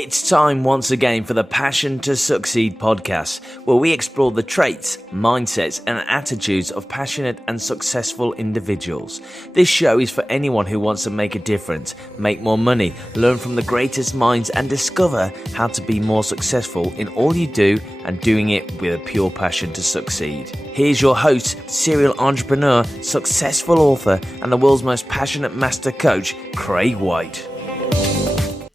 It's time once again for the Passion to Succeed podcast, where we explore the traits, mindsets, and attitudes of passionate and successful individuals. This show is for anyone who wants to make a difference, make more money, learn from the greatest minds, and discover how to be more successful in all you do and doing it with a pure passion to succeed. Here's your host, serial entrepreneur, successful author, and the world's most passionate master coach, Craig White.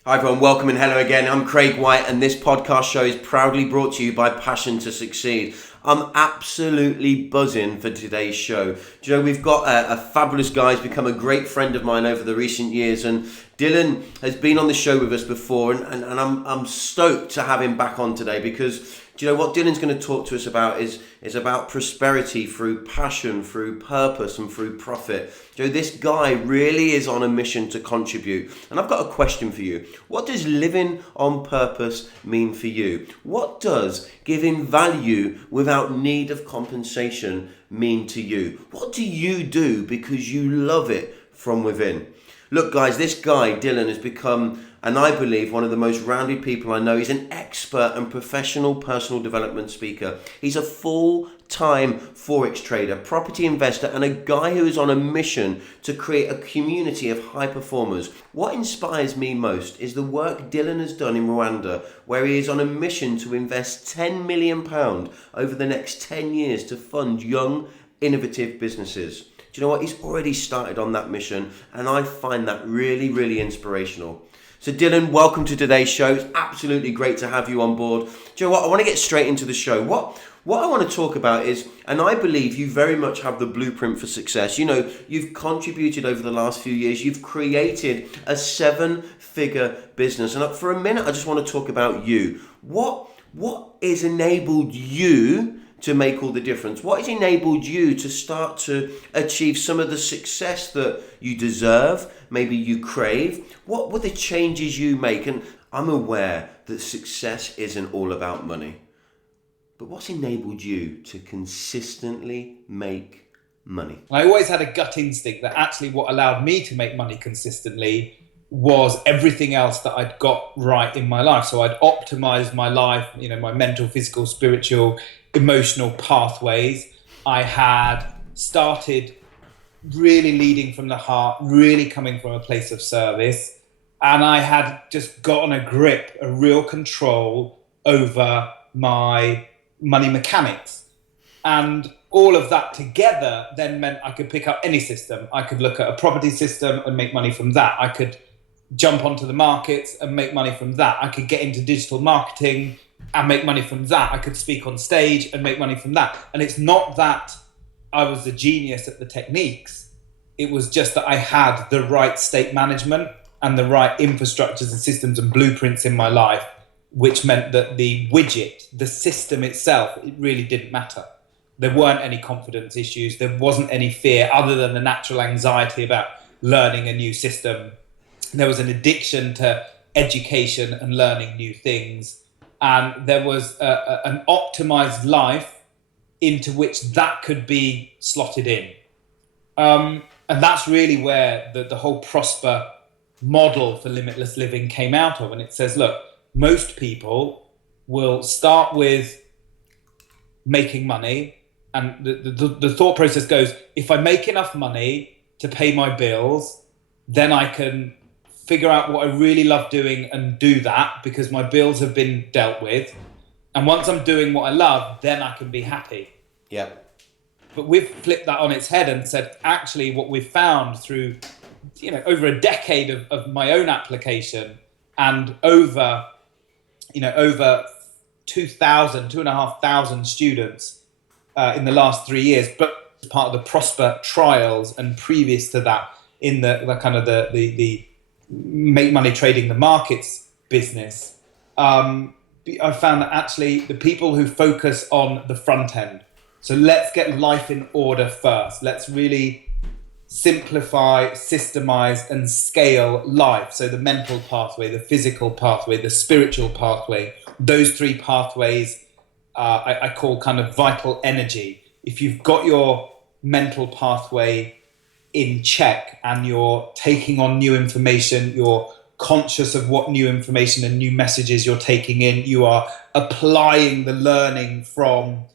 Hi everyone, welcome and hello again. I'm Craig White and this podcast show is proudly brought to you by Passion to Succeed. I'm absolutely buzzing for today's show. Do you know, we've got a fabulous guy who's become a great friend of mine over the recent years, and Dillon has been on the show with us before, and I'm stoked to have him back on today because do you know what Dillon's going to talk to us about is about prosperity through passion, through purpose and through profit. Do you know, this guy really is on a mission to contribute. And I've got a question for you. What does living on purpose mean for you? What does giving value without need of compensation mean to you? What do you do because you love it from within? Look guys, this guy, Dillon, has become, and I believe, one of the most rounded people I know. He's an expert and professional personal development speaker. He's a full-time Forex trader, property investor, and a guy who is on a mission to create a community of high performers. What inspires me most is the work Dillon has done in Rwanda, where he is on a mission to invest £10 million over the next 10 years to fund young, innovative businesses. Do you know what? He's already started on that mission, and I find that really, really inspirational. So Dillon, welcome to today's show. It's absolutely great to have you on board. Do you know what? I want to get straight into the show. What I want to talk about is, and I believe you very much have the blueprint for success. You know, you've contributed over the last few years. You've created a 7-figure business. And for a minute, I just want to talk about you. What has enabled you to make all the difference? What has enabled you to start to achieve some of the success that you deserve, maybe you crave? What were the changes you make? And I'm aware that success isn't all about money, but what's enabled you to consistently make money? I always had a gut instinct that actually what allowed me to make money consistently was everything else that I'd got right in my life. So I'd optimized my life, you know, my mental, physical, spiritual, emotional pathways. I had started really leading from the heart, really coming from a place of service. And I had just gotten a grip, a real control over my money mechanics. And all of that together then meant I could pick up any system. I could look at a property system and make money from that. I could jump onto the markets and make money from that. I could get into digital marketing and make money from that. I could speak on stage and make money from that. And it's not that I was a genius at the techniques. It was just that I had the right state management and the right infrastructures and systems and blueprints in my life, which meant that the widget, the system itself, it really didn't matter. There weren't any confidence issues. There wasn't any fear other than the natural anxiety about learning a new system. There was an addiction to education and learning new things. And there was an optimized life into which that could be slotted in. And that's really where the whole Prosper model for limitless living came out of. And it says, look, most people will start with making money. And the thought process goes, if I make enough money to pay my bills, then I can figure out what I really love doing and do that because my bills have been dealt with. And once I'm doing what I love, then I can be happy. Yeah. But we've flipped that on its head and said, actually, what we've found through, you know, over a decade of my own application and over 2,500 students in the last 3 years, but as part of the Prosper trials and previous to that in the kind of the make money trading the markets business, I found that actually the people who focus on the front end, so let's get life in order first. Let's really simplify, systemize, and scale life. So the mental pathway, the physical pathway, the spiritual pathway, those 3 pathways I call kind of vital energy. If you've got your mental pathway in check and you're taking on new information, you're conscious of what new information and new messages you're taking in. You are applying the learning from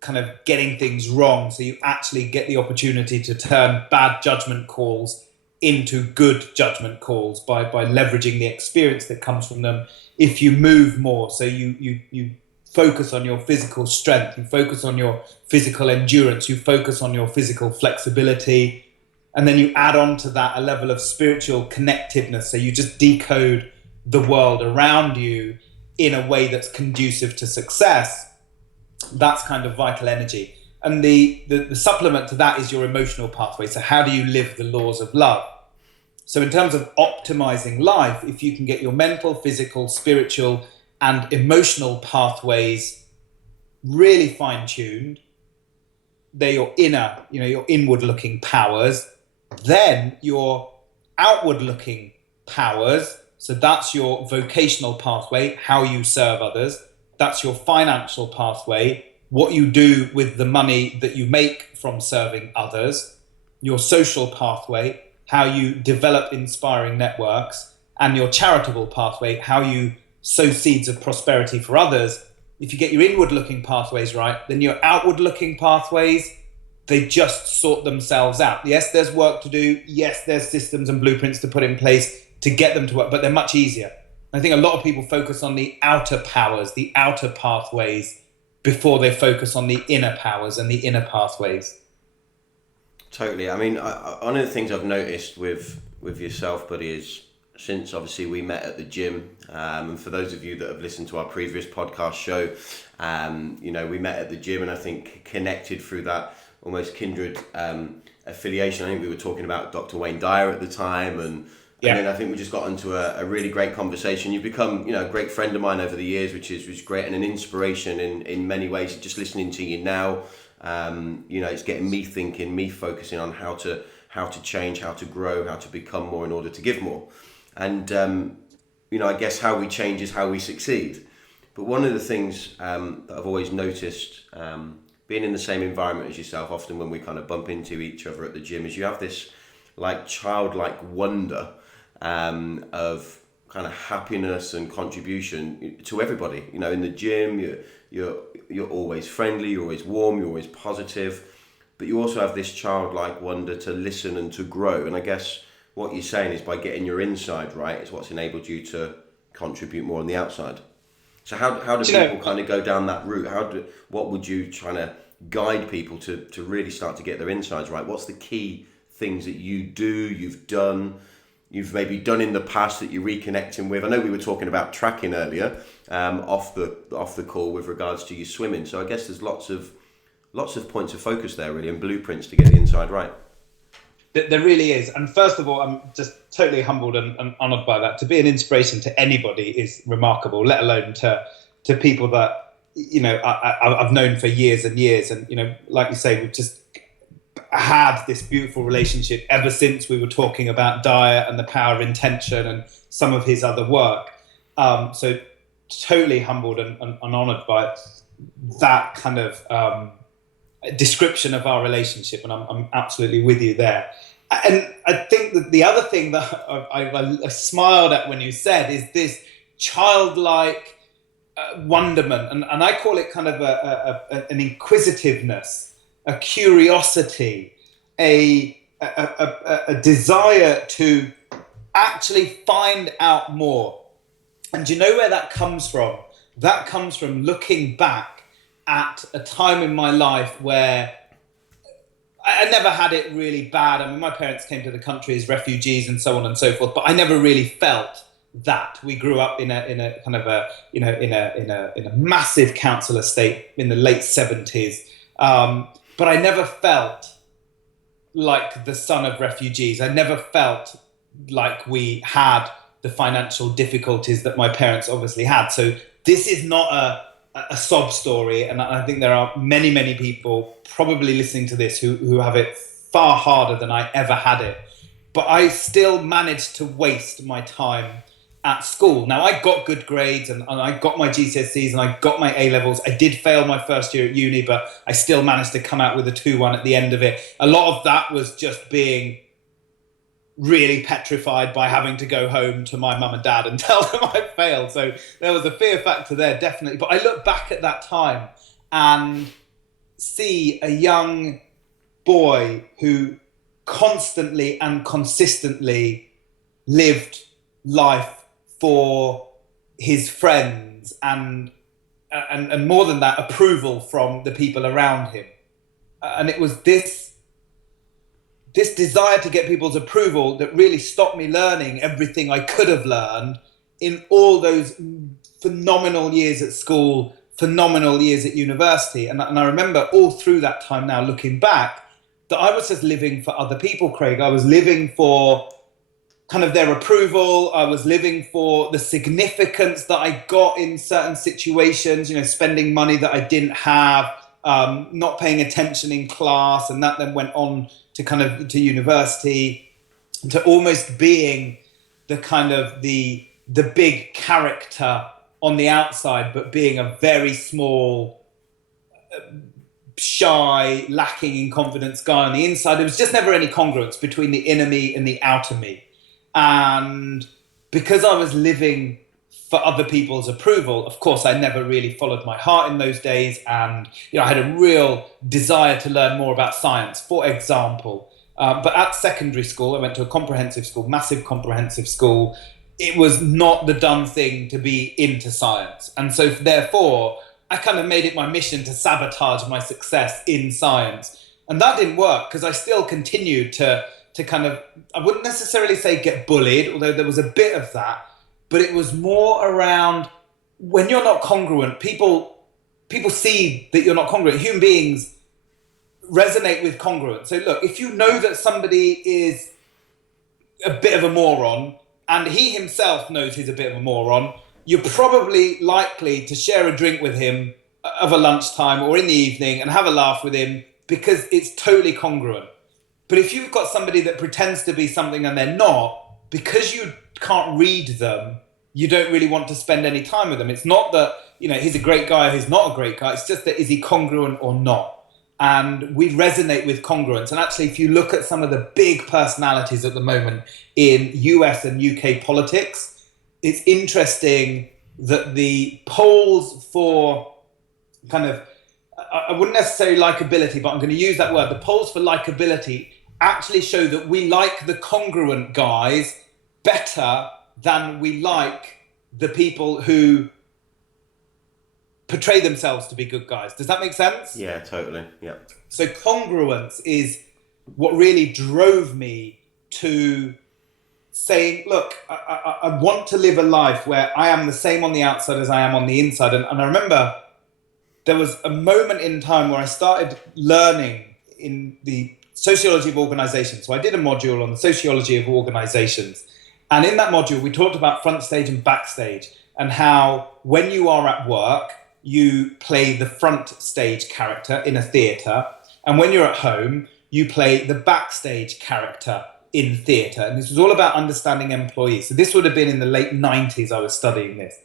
kind of getting things wrong. So you actually get the opportunity to turn bad judgment calls into good judgment calls by leveraging the experience that comes from them. If you move more, so you focus on your physical strength, you focus on your physical endurance, you focus on your physical flexibility, and then you add on to that a level of spiritual connectiveness. So you just decode the world around you in a way that's conducive to success. That's kind of vital energy. And the supplement to that is your emotional pathway. So how do you live the laws of love? So in terms of optimizing life, if you can get your mental, physical, spiritual, and emotional pathways really fine-tuned, they're your inner, your inward-looking powers, then your outward-looking powers, so that's your vocational pathway, how you serve others, that's your financial pathway, what you do with the money that you make from serving others, your social pathway, how you develop inspiring networks, and your charitable pathway, how you sow seeds of prosperity for others. If you get your inward-looking pathways right, then your outward-looking pathways, they just sort themselves out. Yes, there's work to do. Yes, there's systems and blueprints to put in place to get them to work, but they're much easier. I think a lot of people focus on the outer powers, the outer pathways, before they focus on the inner powers and the inner pathways. Totally. I mean, one of the things I've noticed with yourself, buddy, is since obviously we met at the gym, and for those of you that have listened to our previous podcast show, we met at the gym, and I think connected through that almost kindred affiliation. I think we were talking about Dr. Wayne Dyer at the time, and then I think we just got into a really great conversation. You've become, a great friend of mine over the years, which is great, and an inspiration in many ways. Just listening to you now, it's getting me thinking, me focusing on how to change, how to grow, how to become more in order to give more. And, I guess how we change is how we succeed. But one of the things that I've always noticed, being in the same environment as yourself, often when we kind of bump into each other at the gym, is you have this like childlike wonder of kind of happiness and contribution to everybody. In the gym, you're always friendly, you're always warm, you're always positive, but you also have this childlike wonder to listen and to grow. And I guess what you're saying is by getting your inside right is what's enabled you to contribute more on the outside. So how do people kind of go down that route? What would you try to guide people to really start to get their insides right? What's the key things that you've done, you've maybe done in the past that you're reconnecting with? I know we were talking about tracking earlier, off the call with regards to your swimming. So I guess there's lots of points of focus there really, and blueprints to get the inside right. There really is. And first of all, I'm just totally humbled and honoured by that. To be an inspiration to anybody is remarkable, let alone to people that, I've known for years and years. And, like you say, we've just had this beautiful relationship ever since we were talking about diet and the power of intention and some of his other work. So totally humbled and honoured by that kind of description of our relationship, and I'm absolutely with you there. And I think that the other thing that I smiled at when you said is this childlike wonderment, and I call it kind of an inquisitiveness, a curiosity, a desire to actually find out more. And do you know where that comes from? That comes from looking back at a time in my life where I never had it really bad. I mean, my parents came to the country as refugees and so on and so forth, but I never really felt that. We grew up in a kind of in a massive council estate in the late 70s, but I never felt like the son of refugees. I never felt like we had the financial difficulties that my parents obviously had. So this is not a sob story, and I think there are many, many people probably listening to this who have it far harder than I ever had it. But I still managed to waste my time at school. Now, I got good grades, and I got my GCSEs, and I got my A-levels. I did fail my first year at uni, but I still managed to come out with a 2-1 at the end of it. A lot of that was just being really petrified by having to go home to my mum and dad and tell them I failed. So there was a fear factor there, definitely. But I look back at that time and see a young boy who constantly and consistently lived life for his friends and more than that, approval from the people around him. And it was this desire to get people's approval that really stopped me learning everything I could have learned in all those phenomenal years at school, phenomenal years at university. And I remember all through that time now, looking back, that I was just living for other people, Craig. I was living for kind of their approval. I was living for the significance that I got in certain situations, spending money that I didn't have, not paying attention in class. And that then went on to university, to almost being the kind of the big character on the outside, but being a very small, shy, lacking in confidence guy on the inside. There was just never any congruence between the inner me and the outer me. And because I was living for other people's approval, of course, I never really followed my heart in those days. And, I had a real desire to learn more about science, for example. But at secondary school, I went to a comprehensive school, massive comprehensive school. It was not the done thing to be into science. And so therefore, I kind of made it my mission to sabotage my success in science. And that didn't work because I still continued to kind of, I wouldn't necessarily say get bullied, although there was a bit of that, but it was more around when you're not congruent, people see that you're not congruent. Human beings resonate with congruence. So look, if you know that somebody is a bit of a moron and he himself knows he's a bit of a moron, you're probably likely to share a drink with him of a lunchtime or in the evening and have a laugh with him because it's totally congruent. But if you've got somebody that pretends to be something and they're not, because you can't read them, you don't really want to spend any time with them. It's not that, he's a great guy or he's not a great guy. It's just that, is he congruent or not? And we resonate with congruence. And actually, if you look at some of the big personalities at the moment in US and UK politics, it's interesting that the polls for kind of, I wouldn't necessarily likability, but I'm going to use that word. The polls for likability actually show that we like the congruent guys better than we like the people who portray themselves to be good guys. Does that make sense? Yeah, totally. Yeah. So congruence is what really drove me to saying, look, I want to live a life where I am the same on the outside as I am on the inside. And I remember there was a moment in time where I started learning in the sociology of organizations. So I did a module on the sociology of organizations. And in that module, we talked about front stage and backstage and how when you are at work, you play the front stage character in a theatre. And when you're at home, you play the backstage character in theatre. And this was all about understanding employees. So this would have been in the late 90s I was studying this.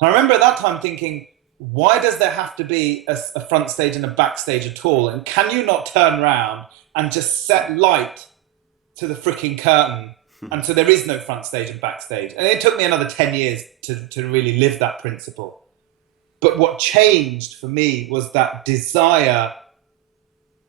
And I remember at that time thinking, why does there have to be a front stage and a backstage at all? And can you not turn around and just set light to the freaking curtain? And so there is no front stage and backstage. And it took me another 10 years to really live that principle. But what changed for me was that desire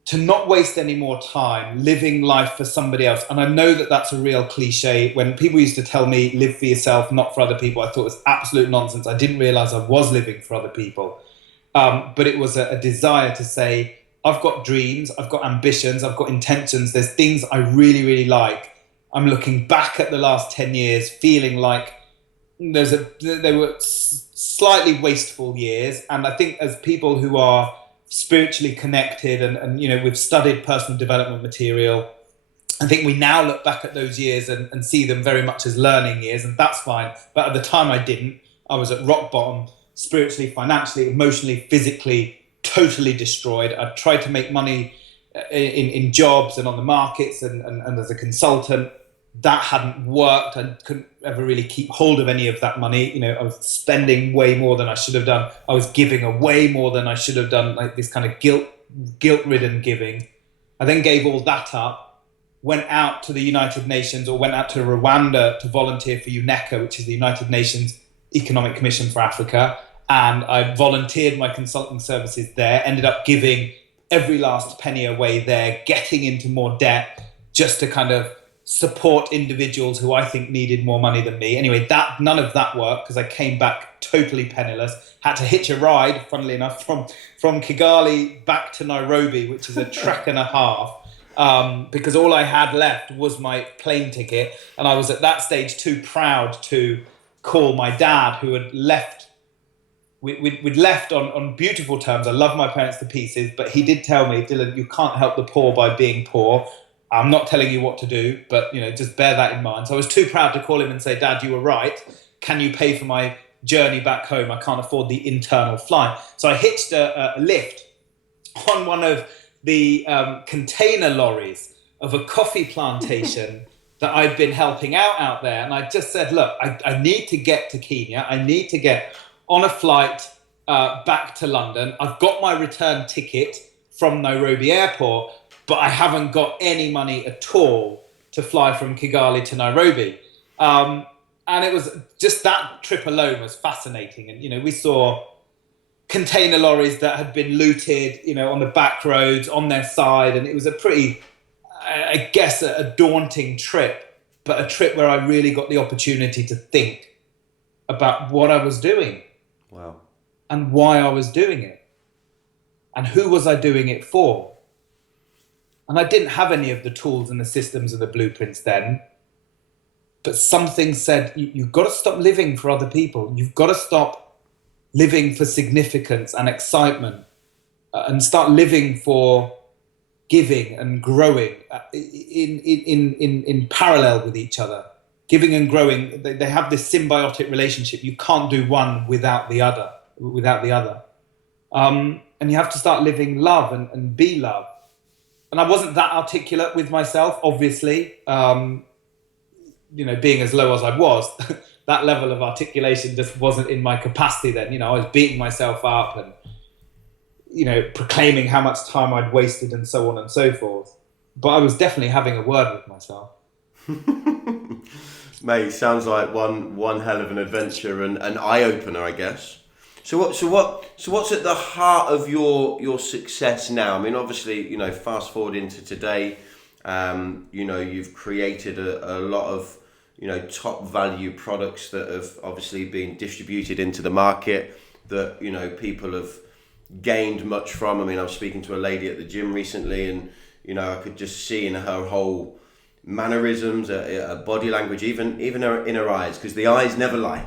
to not waste any more time living life for somebody else. And I know that that's a real cliche. When people used to tell me, live for yourself, not for other people, I thought it was absolute nonsense. I didn't realize I was living for other people. But it was a desire to say, I've got dreams, I've got ambitions, I've got intentions. There's things I really, really like. I'm looking back at the last 10 years, feeling like they were slightly wasteful years. And I think as people who are spiritually connected and we've studied personal development material, I think we now look back at those years and see them very much as learning years, and that's fine. But at the time I didn't. I was at rock bottom, spiritually, financially, emotionally, physically, totally destroyed. I tried to make money in jobs and on the markets and as a consultant. That hadn't worked. I couldn't ever really keep hold of any of that money. I was spending way more than I should have done. I was giving away more than I should have done, like this kind of guilt-ridden giving. I then gave all that up, went out to the United Nations, or went out to Rwanda to volunteer for UNECA, which is the United Nations Economic Commission for Africa. And I volunteered my consulting services there, ended up giving every last penny away there, getting into more debt just to kind of support individuals who I think needed more money than me. Anyway, none of that worked because I came back totally penniless, had to hitch a ride, funnily enough, from Kigali back to Nairobi, which is a trek and a half, because all I had left was my plane ticket. And I was at that stage too proud to call my dad, who had left. We'd left on beautiful terms. I love my parents to pieces, but he did tell me, Dillon, you can't help the poor by being poor. I'm not telling you what to do, but just bear that in mind. So I was too proud to call him and say, Dad, you were right. Can you pay for my journey back home? I can't afford the internal flight. So I hitched a lift on one of the container lorries of a coffee plantation that I'd been helping out there. And I just said, look, I need to get to Kenya. I need to get on a flight back to London. I've got my return ticket from Nairobi airport, but I haven't got any money at all to fly from Kigali to Nairobi. And it was just that trip alone was fascinating. And, we saw container lorries that had been looted, on the back roads, on their side. And it was a pretty, I guess, a daunting trip, but a trip where I really got the opportunity to think about what I was doing. Wow. And why I was doing it. And who was I doing it for? And I didn't have any of the tools and the systems and the blueprints then. But something said, you've got to stop living for other people. You've got to stop living for significance and excitement and start living for giving and growing in parallel with each other. Giving and growing, they have this symbiotic relationship. You can't do one without the other. And you have to start living love and be love. And I wasn't that articulate with myself, obviously. Being as low as I was, that level of articulation just wasn't in my capacity then. I was beating myself up and, proclaiming how much time I'd wasted and so on and so forth. But I was definitely having a word with myself. Mate, sounds like one hell of an adventure and an eye-opener, I guess. So what's at the heart of your success now? I mean, obviously, fast forward into today, you've created a lot of, top value products that have obviously been distributed into the market that, people have gained much from. I mean, I was speaking to a lady at the gym recently and, I could just see in her whole mannerisms, her body language, even in her eyes, because the eyes never lie.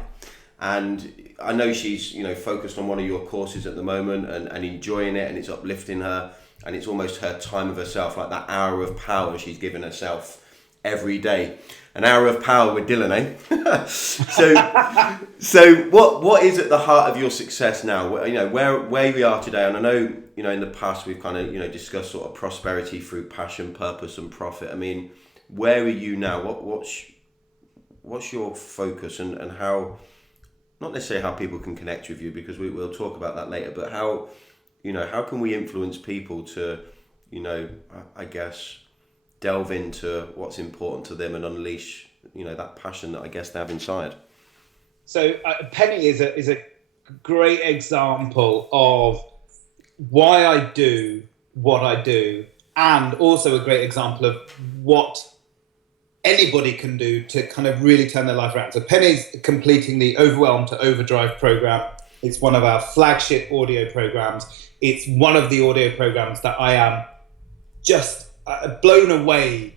And I know she's, focused on one of your courses at the moment and enjoying it, and it's uplifting her, and it's almost her time of herself, like that hour of power she's given herself every day. An hour of power with Dillon, eh? So what is at the heart of your success now? Where we are today, and I know, in the past we've kind of, discussed sort of prosperity through passion, purpose, and profit. I mean, where are you now? What's your focus and how? Not necessarily how people can connect with you, because we'll talk about that later, but how can we influence people to, I guess, delve into what's important to them and unleash, that passion that I guess they have inside? So Penny is a great example of why I do what I do, and also a great example of what anybody can do to kind of really turn their life around. So Penny's completing the Overwhelm to Overdrive program. It's one of our flagship audio programs. It's one of the audio programs that I am just blown away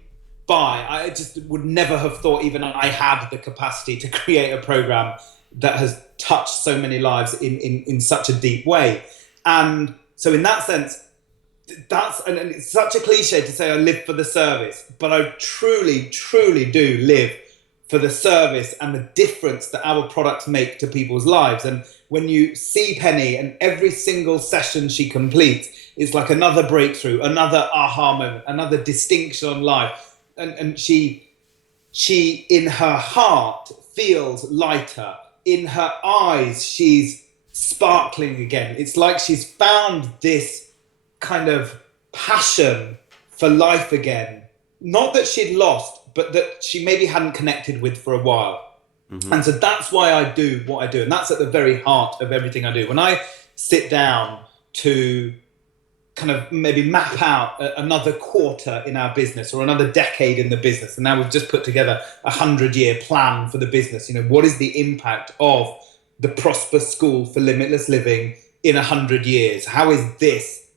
by. I just would never have thought even I had the capacity to create a program that has touched so many lives in such a deep way. And so in that sense, and it's such a cliche to say I live for the service, but I truly, truly do live for the service and the difference that our products make to people's lives. And when you see Penny and every single session she completes, it's like another breakthrough, another aha moment, another distinction on life. And she in her heart feels lighter. In her eyes, she's sparkling again. It's like she's found this kind of passion for life again. not that she'd lost, but that she maybe hadn't connected with for a while. And so that's why I do what I do. And that's at the very heart of everything I do. When I sit down to kind of maybe map out another quarter in our business or another decade in the business, and now we've just put together a 100-year plan for the business, what is the impact of the Prosper School for Limitless Living in 100 years? How is this,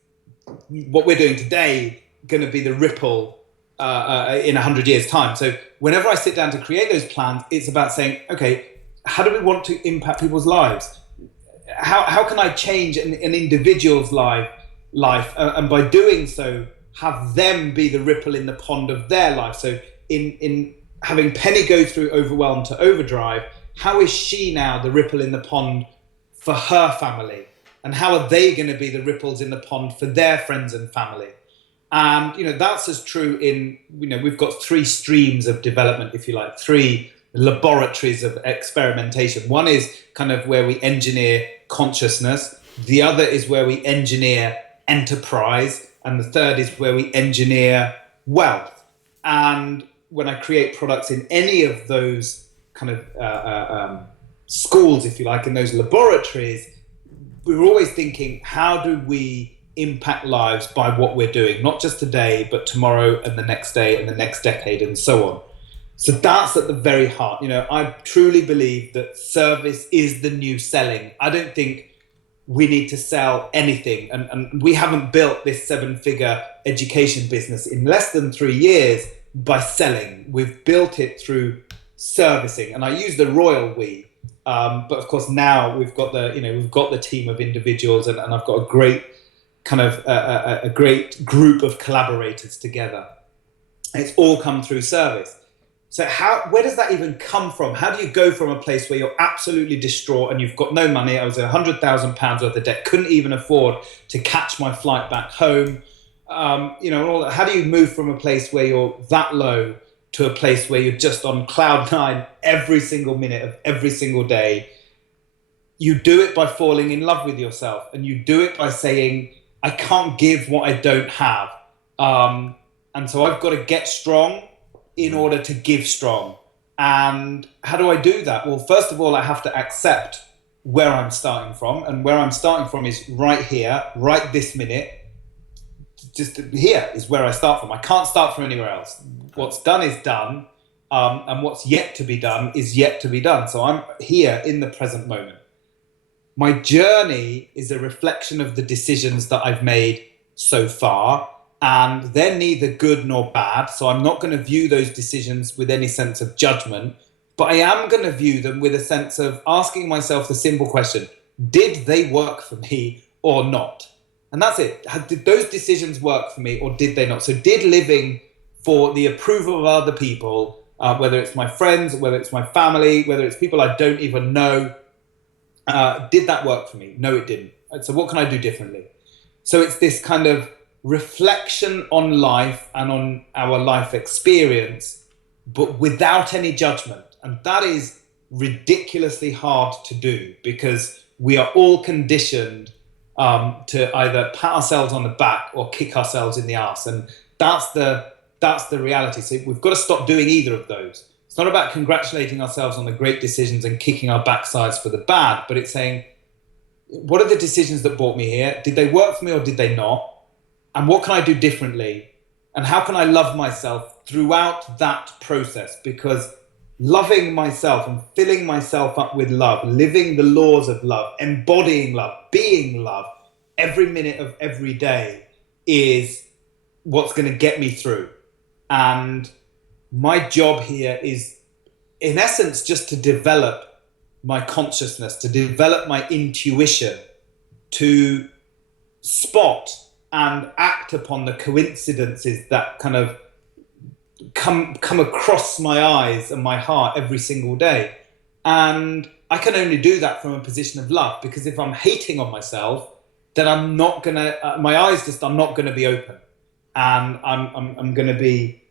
what we're doing today, going to be the ripple in 100 years' time? So whenever I sit down to create those plans, it's about saying, okay, how do we want to impact people's lives? How can I change an individual's life, and by doing so, have them be the ripple in the pond of their life? So in having Penny go through overwhelm to overdrive, how is she now the ripple in the pond for her family? And how are they going to be the ripples in the pond for their friends and family? And, that's as true in, we've got 3 streams of development, if you like, 3 laboratories of experimentation. One is kind of where we engineer consciousness. The other is where we engineer enterprise. And the third is where we engineer wealth. And when I create products in any of those kind of schools, if you like, in those laboratories, we're always thinking, how do we impact lives by what we're doing, not just today, but tomorrow and the next day and the next decade and so on. So that's at the very heart. I truly believe that service is the new selling. I don't think we need to sell anything. And we haven't built this 7-figure education business in less than 3 years by selling. We've built it through servicing. And I use the royal we. But of course now we've got the team of individuals, and I've got a great kind of a great group of collaborators together. It's all come through service. So where does that even come from? How do you go from a place where you're absolutely distraught and you've got no money? I was £100,000 worth of debt, couldn't even afford to catch my flight back home. All that. How do you move from a place where you're that low to a place where you're just on cloud 9 every single minute of every single day? You do it by falling in love with yourself, and you do it by saying, I can't give what I don't have. And so I've got to get strong in order to give strong. And how do I do that? Well, first of all, I have to accept where I'm starting from. And where I'm starting from is right here, right this minute. Just here is where I start from. I can't start from anywhere else. What's done is done. And what's yet to be done is yet to be done. So I'm here in the present moment. My journey is a reflection of the decisions that I've made so far, and they're neither good nor bad. So I'm not going to view those decisions with any sense of judgment, but I am going to view them with a sense of asking myself the simple question, did they work for me or not? And that's it. Did those decisions work for me or did they not? So did living for the approval of other people, whether it's my friends, whether it's my family, whether it's people I don't even know, did that work for me? No, it didn't. So what can I do differently? So it's this kind of reflection on life and on our life experience, but without any judgment. And that is ridiculously hard to do because we are all conditioned to either pat ourselves on the back or kick ourselves in the arse. And that's the reality. So we've got to stop doing either of those. It's not about congratulating ourselves on the great decisions and kicking our backsides for the bad, but it's saying, what are the decisions that brought me here? Did they work for me or did they not? And what can I do differently? And how can I love myself throughout that process? Because loving myself and filling myself up with love, living the laws of love, embodying love, being love, every minute of every day is what's going to get me through. And my job here is, in essence, just to develop my consciousness, to develop my intuition, to spot and act upon the coincidences that kind of come across my eyes and my heart every single day. And I can only do that from a position of love, because if I'm hating on myself, then I'm not gonna, my eyes just are not gonna be open, and I'm gonna be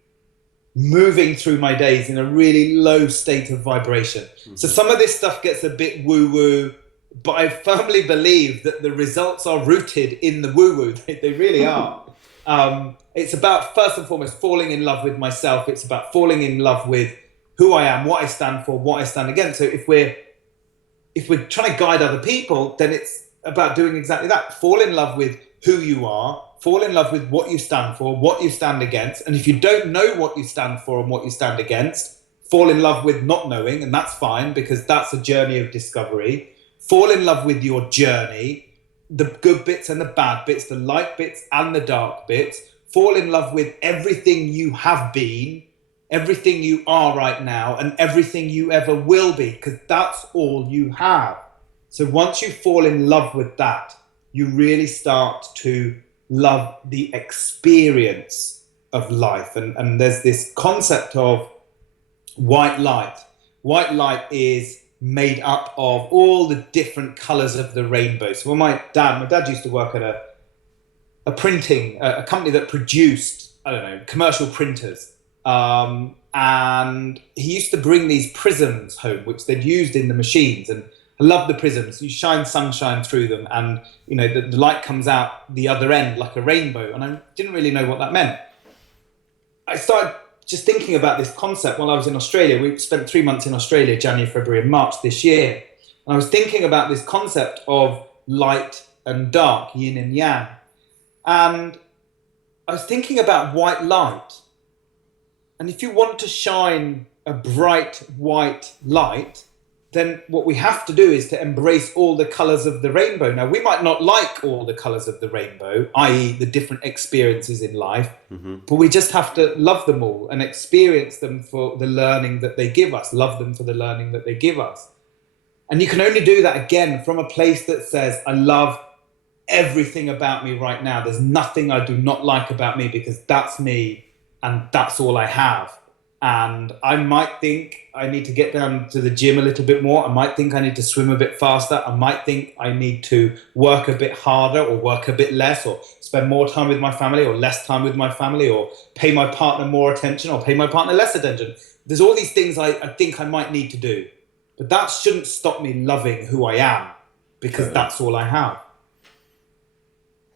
moving through my days in a really low state of vibration. Mm-hmm. So some of this stuff gets a bit woo-woo, but I firmly believe that the results are rooted in the woo-woo. They really are. It's about, first and foremost, falling in love with myself. It's about falling in love with who I am, what I stand for, what I stand against. So if we're trying to guide other people, then it's about doing exactly that. Fall in love with who you are, fall in love with what you stand for, what you stand against. And if you don't know what you stand for and what you stand against, fall in love with not knowing, and that's fine, because that's a journey of discovery. Fall in love with your journey, the good bits and the bad bits, the light bits and the dark bits. Fall in love with everything you have been, everything you are right now, and everything you ever will be, because that's all you have. So once you fall in love with that, you really start to love the experience of life. And there's this concept of white light. White light is made up of all the different colors of the rainbow. So when my dad used to work at a company that produced, commercial printers. And he used to bring these prisms home, which they'd used in the machines. And I love the prisms. You shine sunshine through them, and the light comes out the other end like a rainbow. And I didn't really know what that meant. I started just thinking about this concept while I was in Australia. We spent 3 months in Australia, January, February, and March this year. And I was thinking about this concept of light and dark, yin and yang. And I was thinking about white light. And if you want to shine a bright white light, then what we have to do is to embrace all the colors of the rainbow. Now, we might not like all the colors of the rainbow, i.e. the different experiences in life, but we just have to love them all and experience them for the learning that they give us, love them for the learning that they give us. And you can only do that, again, from a place that says, I love everything about me right now. There's nothing I do not like about me, because that's me and that's all I have. And I might think I need to get down to the gym a little bit more. I might think I need to swim a bit faster. I might think I need to work a bit harder or work a bit less, or spend more time with my family or less time with my family, or pay my partner more attention or pay my partner less attention. There's all these things I think I might need to do. But that shouldn't stop me loving who I am, because that's all I have.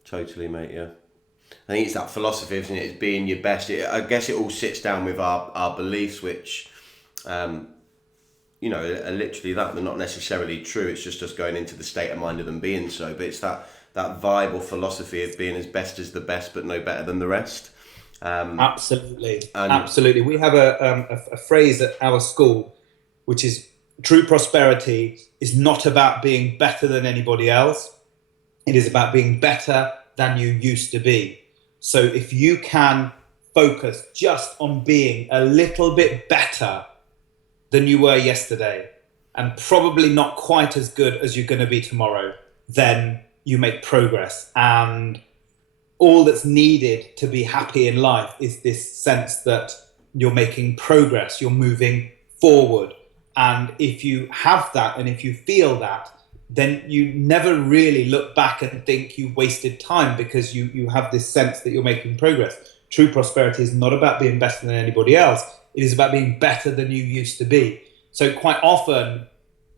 Totally, mate, yeah. I think it's that philosophy, isn't it? It's being your best. I guess it all sits down with our beliefs, which, are literally that. They're not necessarily true. It's just us going into the state of mind of them being so. But it's that vibe or philosophy of being as best as the best, but no better than the rest. Absolutely. We have a phrase at our school, which is, true prosperity is not about being better than anybody else. It is about being better than you used to be. So if you can focus just on being a little bit better than you were yesterday, and probably not quite as good as you're going to be tomorrow, then you make progress. And all that's needed to be happy in life is this sense that you're making progress, you're moving forward. And if you have that, and if you feel that, then you never really look back and think you wasted time, because you have this sense that you're making progress. True prosperity is not about being better than anybody else. It is about being better than you used to be. So quite often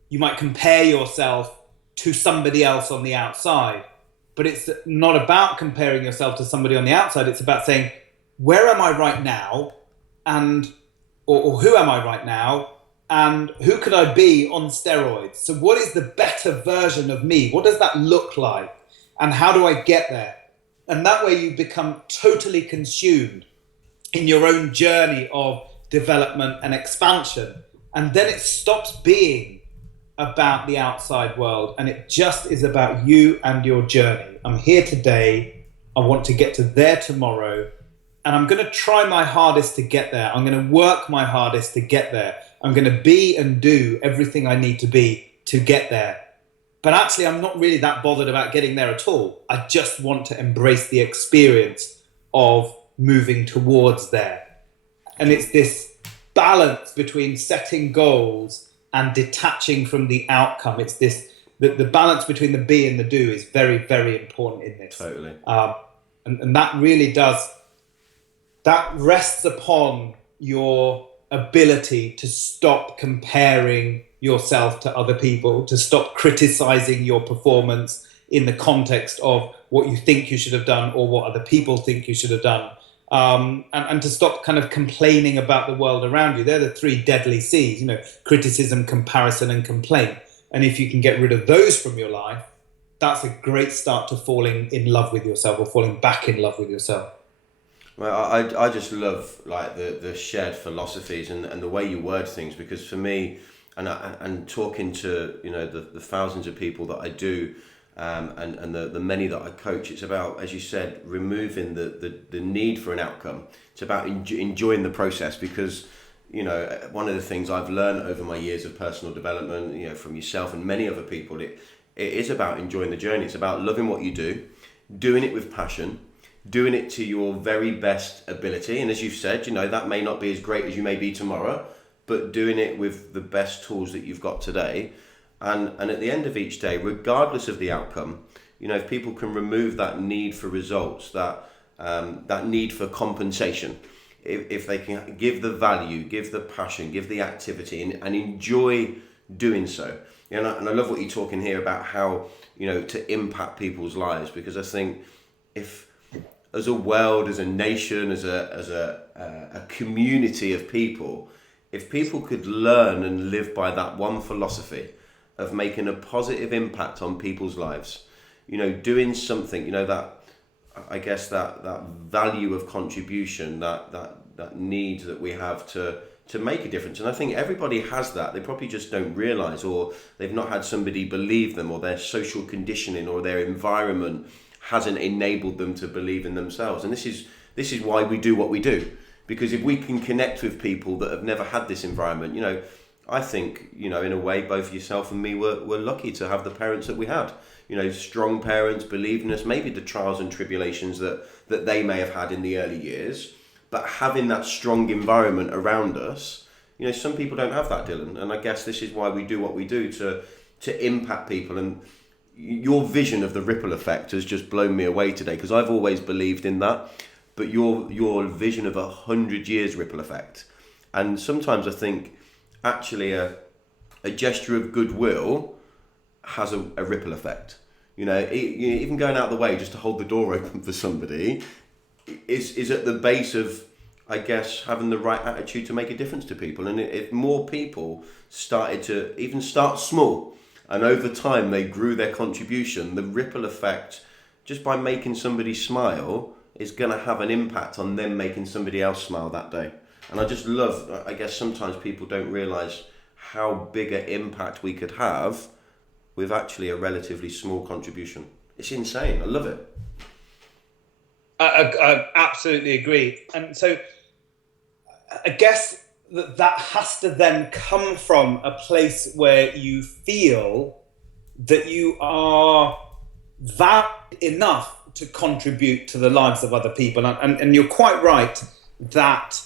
you might compare yourself to somebody else on the outside, but it's not about comparing yourself to somebody on the outside. It's about saying, where am I right now? Or who am I right now? And who could I be on steroids? So what is the better version of me? What does that look like? And how do I get there? And that way you become totally consumed in your own journey of development and expansion. And then it stops being about the outside world, and it just is about you and your journey. I'm here today. I want to get to there tomorrow. And I'm going to try my hardest to get there. I'm going to work my hardest to get there. I'm going to be and do everything I need to be to get there. But actually, I'm not really that bothered about getting there at all. I just want to embrace the experience of moving towards there. And it's this balance between setting goals and detaching from the outcome. It's this, the balance between the be and the do is very, very important in this. Totally. And that really does, that rests upon your ability to stop comparing yourself to other people, to stop criticizing your performance in the context of what you think you should have done or what other people think you should have done. And to stop kind of complaining about the world around you. They're the three deadly C's, criticism, comparison, and complaint. And if you can get rid of those from your life, that's a great start to falling in love with yourself, or falling back in love with yourself. Well, I just love like the shared philosophies and the way you word things, because for me, and talking to the thousands of people that I do, and the many that I coach, it's about, as you said, removing the need for an outcome. It's about enjoying the process, because one of the things I've learned over my years of personal development, from yourself and many other people, it is about enjoying the journey. It's about loving what you do, doing it with passion, doing it to your very best ability. And as you've said, that may not be as great as you may be tomorrow, but doing it with the best tools that you've got today. And at the end of each day, regardless of the outcome, if people can remove that need for results, that need for compensation, if they can give the value, give the passion, give the activity, and enjoy doing so. And I love what you're talking here about how, to impact people's lives, because I think if, as a world, as a nation, as a community of people, if people could learn and live by that one philosophy of making a positive impact on people's lives, doing something, that, I guess, that value of contribution, that need that we have to make a difference. And I think everybody has that. They probably just don't realize, or they've not had somebody believe them, or their social conditioning or their environment hasn't enabled them to believe in themselves. And this is why we do what we do, because if we can connect with people that have never had this environment, I think, in a way, both yourself and me were lucky to have the parents that we had. Strong parents, believed in us, maybe the trials and tribulations that they may have had in the early years, but having that strong environment around us, some people don't have that, Dillon. And I guess this is why we do what we do, to impact people. And your vision of the ripple effect has just blown me away today, because I've always believed in that, but your vision of 100 years ripple effect. And sometimes I think actually a gesture of goodwill has a ripple effect. Even going out of the way just to hold the door open for somebody is at the base of, I guess, having the right attitude to make a difference to people. And if more people started to even start small, and over time they grew their contribution, the ripple effect, just by making somebody smile, is going to have an impact on them making somebody else smile that day. And I just love, I guess sometimes people don't realise how big an impact we could have with actually a relatively small contribution. It's insane. I love it. I absolutely agree. And so I guess that has to then come from a place where you feel that you are valued enough to contribute to the lives of other people. And you're quite right that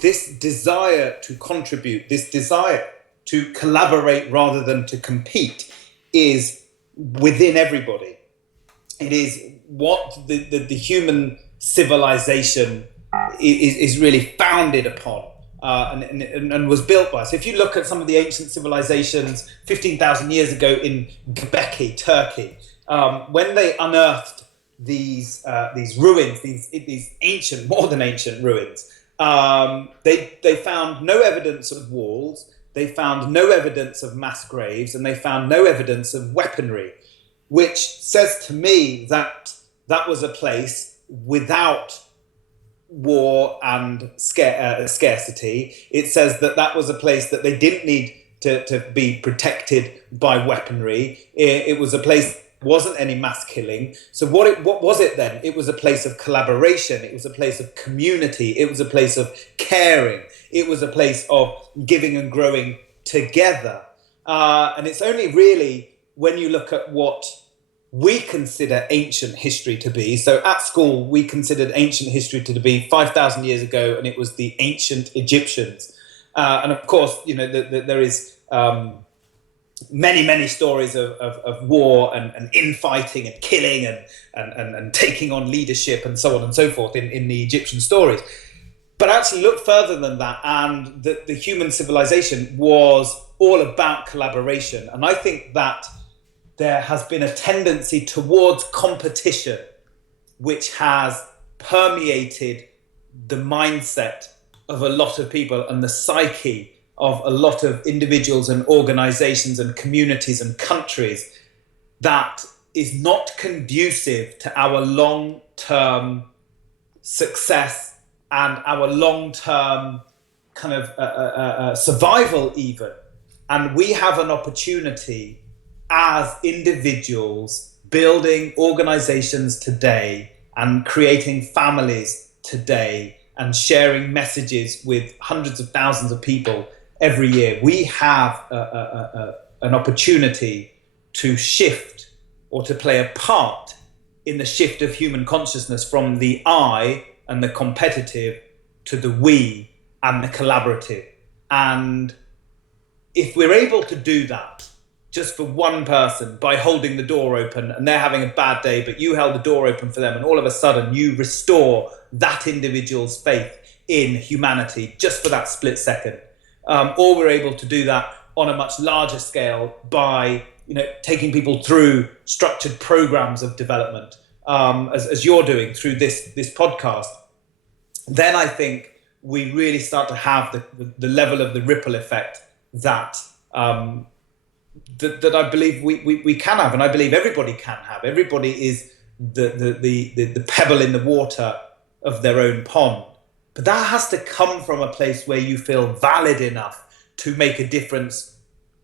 this desire to contribute, this desire to collaborate rather than to compete, is within everybody. It is what the human civilization is really founded upon and was built by. So if you look at some of the ancient civilizations 15,000 years ago in Göbekli, Turkey, when they unearthed these ruins, these ancient, more than ancient ruins, they found no evidence of walls, they found no evidence of mass graves, and they found no evidence of weaponry, which says to me that that was a place without war and scarcity. It says that that was a place that they didn't need to be protected by weaponry. It was a place wasn't any mass killing. So what was it then? It was a place of collaboration. It was a place of community. It was a place of caring. It was a place of giving and growing together. And it's only really when you look at what we consider ancient history to be. So at school, we considered ancient history to be 5,000 years ago, and it was the ancient Egyptians. And of course, there is many stories of war and infighting and killing and taking on leadership and so on and so forth in the Egyptian stories. But actually look further than that, and the human civilization was all about collaboration. And I think that there has been a tendency towards competition, which has permeated the mindset of a lot of people and the psyche of a lot of individuals and organizations and communities and countries, that is not conducive to our long-term success and our long-term kind of survival even. And we have an opportunity as individuals building organizations today and creating families today and sharing messages with hundreds of thousands of people every year. We have an opportunity to shift or to play a part in the shift of human consciousness from the I and the competitive to the we and the collaborative. And if we're able to do that just for one person by holding the door open and they're having a bad day, but you held the door open for them and all of a sudden you restore that individual's faith in humanity just for that split second. Or we're able to do that on a much larger scale by taking people through structured programs of development, as you're doing through this podcast, then I think we really start to have the level of the ripple effect that that I believe we can have, and I believe everybody can have. Everybody is the pebble in the water of their own pond. But that has to come from a place where you feel valid enough to make a difference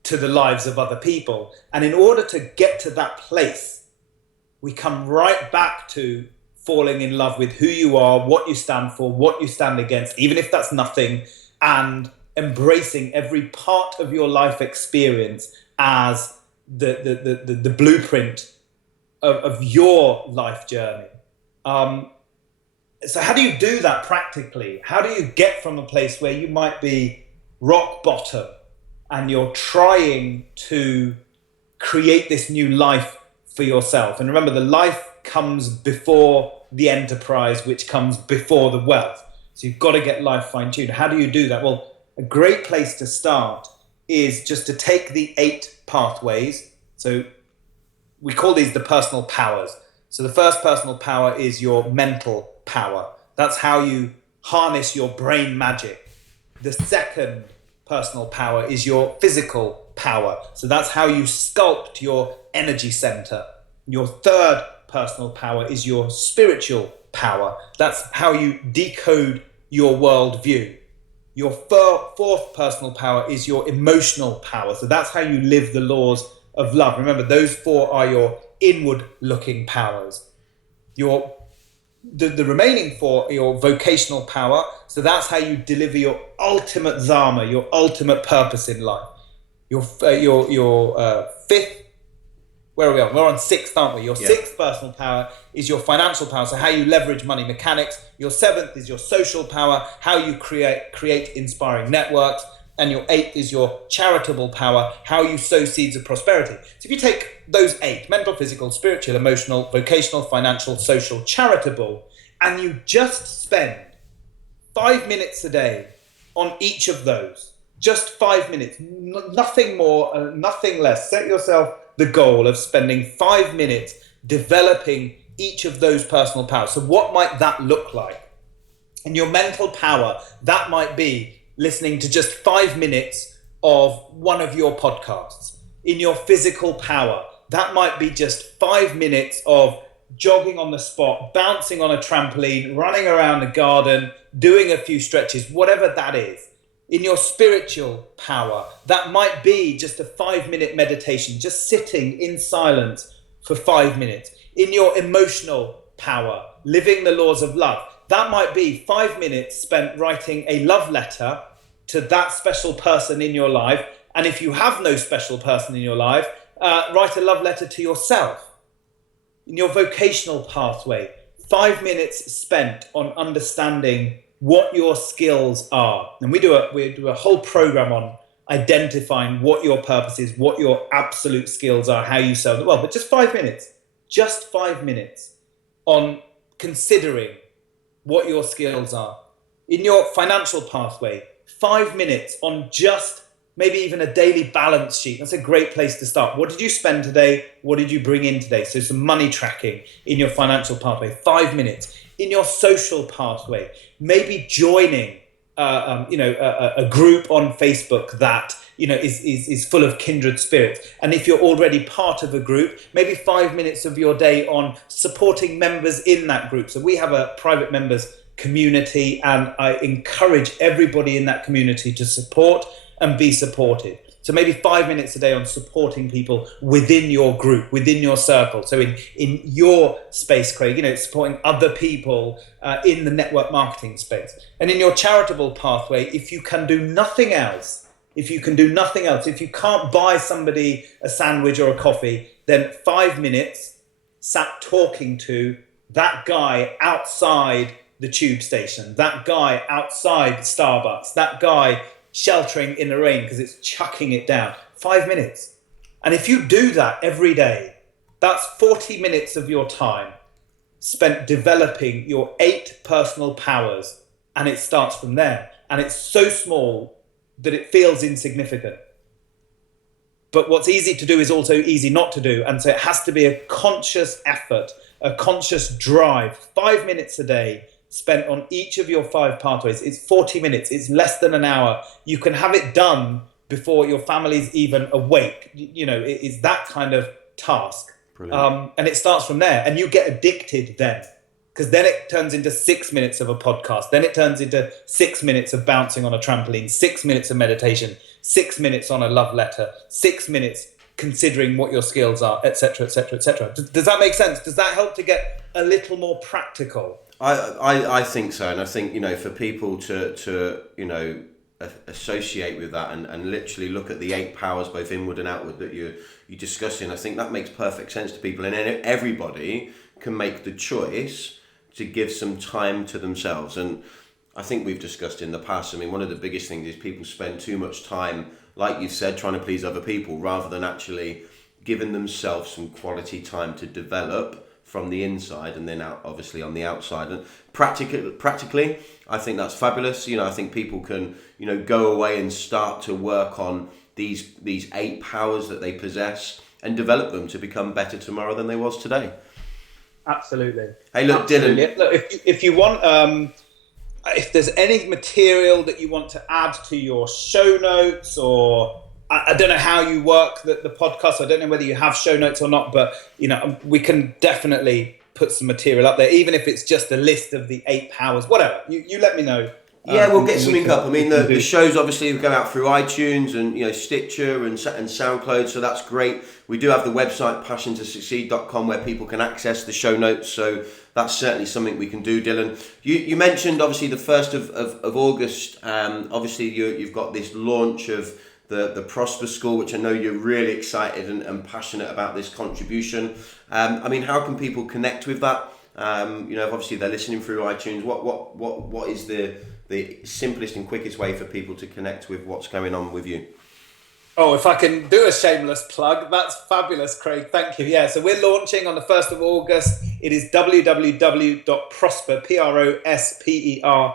to the lives of other people. And in order to get to that place, we come right back to falling in love with who you are, what you stand for, what you stand against, even if that's nothing, and embracing every part of your life experience as the blueprint of your life journey. So how do you do that practically? How do you get from a place where you might be rock bottom and you're trying to create this new life for yourself? And remember, the life comes before the enterprise, which comes before the wealth. So you've got to get life fine-tuned. How do you do that? Well, a great place to start is just to take the 8 pathways. So we call these the personal powers. So the first personal power is your mental power. That's how you harness your brain magic. The second personal power is your physical power. So that's how you sculpt your energy center. Your third personal power is your spiritual power. That's how you decode your worldview. Your fourth personal power is your emotional power. So that's how you live the laws of love. Remember, those 4 are your inward-looking powers. The remaining 4 are your vocational power. So that's how you deliver your ultimate dharma, your ultimate purpose in life. Your fifth, where are we on? We're on 6th, aren't we? Your 6th personal power is your financial power, so how you leverage money mechanics. Your 7th is your social power, how you create inspiring networks. And your 8th is your charitable power, how you sow seeds of prosperity. So if you take those 8, mental, physical, spiritual, emotional, vocational, financial, social, charitable, and you just spend 5 minutes a day on each of those, just 5 minutes, nothing more, nothing less. Set yourself the goal of spending 5 minutes developing each of those personal powers. So what might that look like? In your mental power, that might be listening to just 5 minutes of one of your podcasts. In your physical power, that might be just 5 minutes of jogging on the spot, bouncing on a trampoline, running around the garden, doing a few stretches, whatever that is. In your spiritual power, that might be just a 5-minute meditation, just sitting in silence for 5 minutes. In your emotional power, living the laws of love, that might be 5 minutes spent writing a love letter to that special person in your life. And if you have no special person in your life, write a love letter to yourself. In your vocational pathway, 5 minutes spent on understanding what your skills are. And we do a whole program on identifying what your purpose is, what your absolute skills are, how you serve the world. But just 5 minutes on considering what your skills are. In your financial pathway, 5 minutes on just maybe even a daily balance sheet. That's a great place to start. What did you spend today? What did you bring in today? So some money tracking in your financial pathway, 5 minutes. In your social pathway, maybe joining a group on Facebook that is full of kindred spirits. And if you're already part of a group, maybe 5 minutes of your day on supporting members in that group. So we have a private members community, and I encourage everybody in that community to support and be supported. So maybe 5 minutes a day on supporting people within your group, within your circle. So in your space, Craig, supporting other people in the network marketing space. And in your charitable pathway, if you can do nothing else, if you can't buy somebody a sandwich or a coffee, then 5 minutes sat talking to that guy outside the tube station, that guy outside Starbucks, that guy sheltering in the rain because it's chucking it down. 5 minutes. And if you do that every day, that's 40 minutes of your time spent developing your 8 personal powers. And it starts from there. And it's so small that it feels insignificant. But what's easy to do is also easy not to do. And so it has to be a conscious effort, a conscious drive. 5 minutes a day spent on each of your 5 pathways. It's 40 minutes. It's less than an hour. You can have it done before your family's even awake. It is that kind of task. And it starts from there. And you get addicted then, because then it turns into 6 minutes of a podcast. Then it turns into 6 minutes of bouncing on a trampoline, 6 minutes of meditation, 6 minutes on a love letter, 6 minutes considering what your skills are, etc., etc., etc. Does that make sense? Does that help to get a little more practical? I think so, and I think for people to associate with that and literally look at the 8 powers, both inward and outward, that you're discussing, I think that makes perfect sense to people, and everybody can make the choice to give some time to themselves. And I think we've discussed in the past, one of the biggest things is people spend too much time, like you've said, trying to please other people rather than actually giving themselves some quality time to develop from the inside and then out, obviously on the outside. And practically, I think that's fabulous. I think people can, go away and start to work on these 8 powers that they possess and develop them to become better tomorrow than they was today. Absolutely. Hey, look, Absolutely. Dillon. Look, if you want, if there's any material that you want to add to your show notes, or I don't know how you work the podcast. I don't know whether you have show notes or not, but we can definitely put some material up there, even if it's just a list of the 8 powers, whatever. You let me know. Yeah, we'll get something up. The shows obviously go out through iTunes and Stitcher and SoundCloud, so that's great. We do have the website passiontosucceed.com where people can access the show notes, so that's certainly something we can do, Dillon. You mentioned obviously the 1st of August. Obviously you've got this launch of the Prosper School, which I know you're really excited and passionate about this contribution. How can people connect with that? Obviously they're listening through iTunes. What is the simplest and quickest way for people to connect with what's going on with you? Oh, if I can do a shameless plug, that's fabulous, Craig. Thank you. Yeah, so we're launching on the 1st of August. It is www.prosper,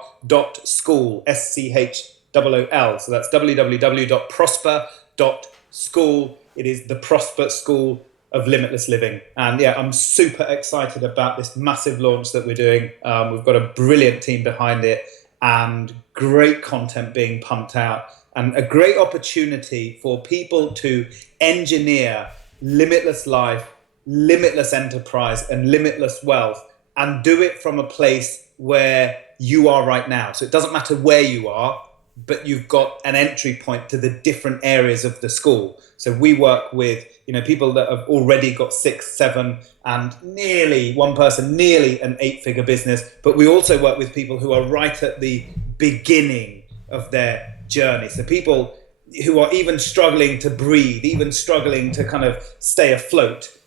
prosper.school, SCHOOL. So that's www.prosper.school. It is the Prosper School of Limitless Living. And yeah, I'm super excited about this massive launch that we're doing. We've got a brilliant team behind it and great content being pumped out, and a great opportunity for people to engineer limitless life, limitless enterprise, and limitless wealth, and do it from a place where you are right now. So it doesn't matter where you are, but you've got an entry point to the different areas of the school. So we work with people that have already got 6, 7, and nearly an 8-figure business. But we also work with people who are right at the beginning of their journey. So people who are even struggling to breathe, even struggling to kind of stay afloat.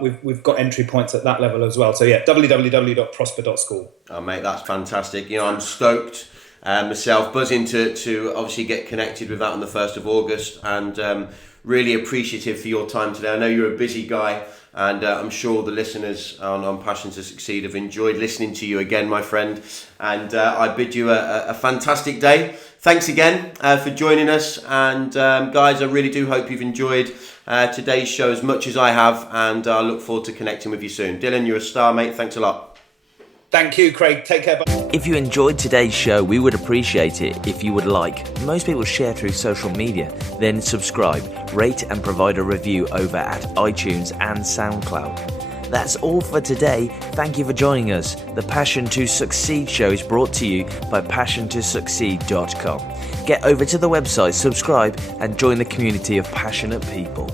We've got entry points at that level as well. So yeah, www.prosper.school. Oh, mate, that's fantastic. I'm stoked myself, buzzing to obviously get connected with that on the 1st of August, and really appreciative for your time today. I know you're a busy guy, and I'm sure the listeners on Passion to Succeed have enjoyed listening to you again, my friend. And I bid you a fantastic day. Thanks again for joining us, and guys, I really do hope you've enjoyed today's show as much as I have, and I look forward to connecting with you soon. Dillon, you're a star, mate. Thanks a lot. Thank you, Craig. Take care. Bye. If you enjoyed today's show, we would appreciate it if you would most people share through social media, then subscribe, rate and provide a review over at iTunes and SoundCloud. That's all for today. Thank you for joining us. The Passion to Succeed show is brought to you by passiontosucceed.com. Get over to the website, subscribe and join the community of passionate people.